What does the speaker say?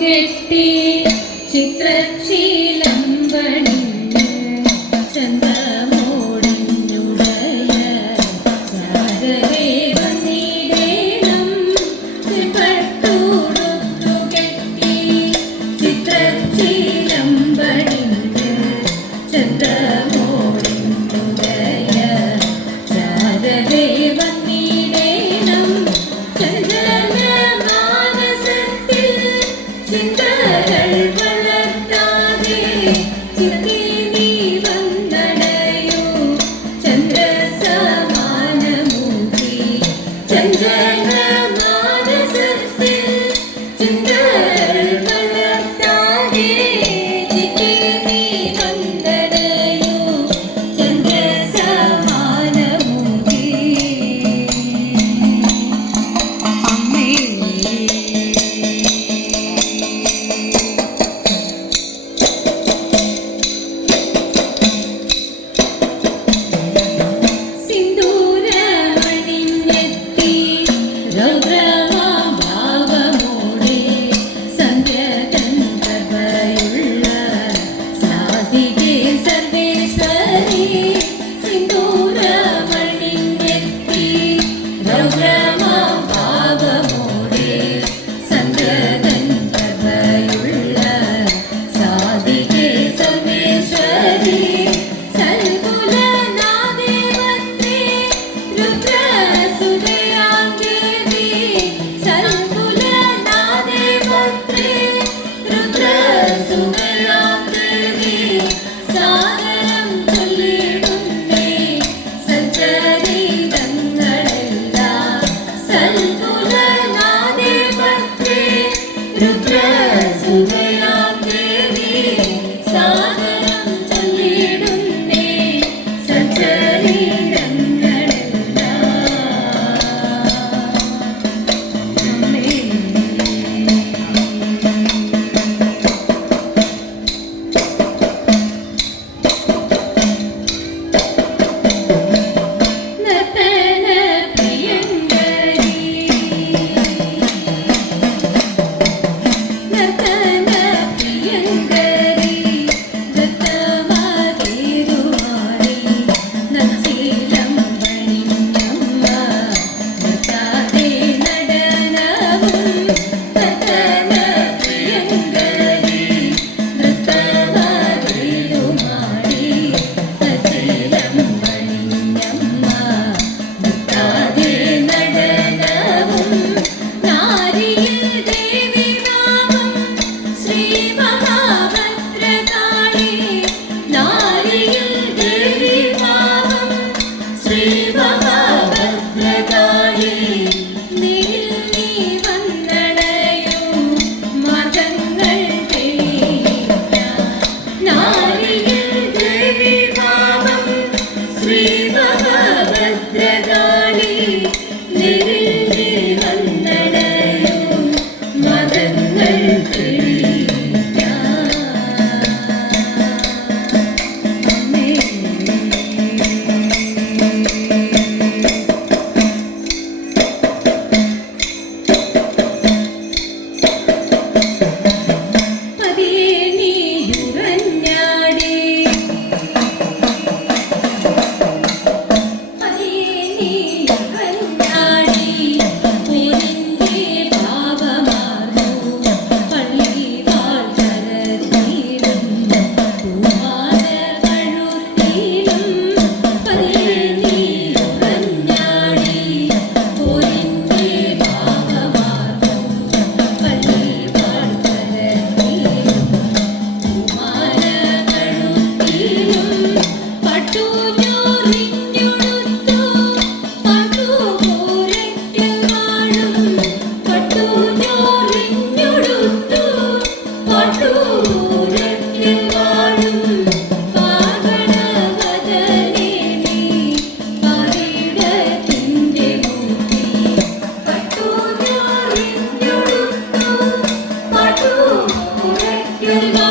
കെട്ടി ചിത്രശീലം Linda. el.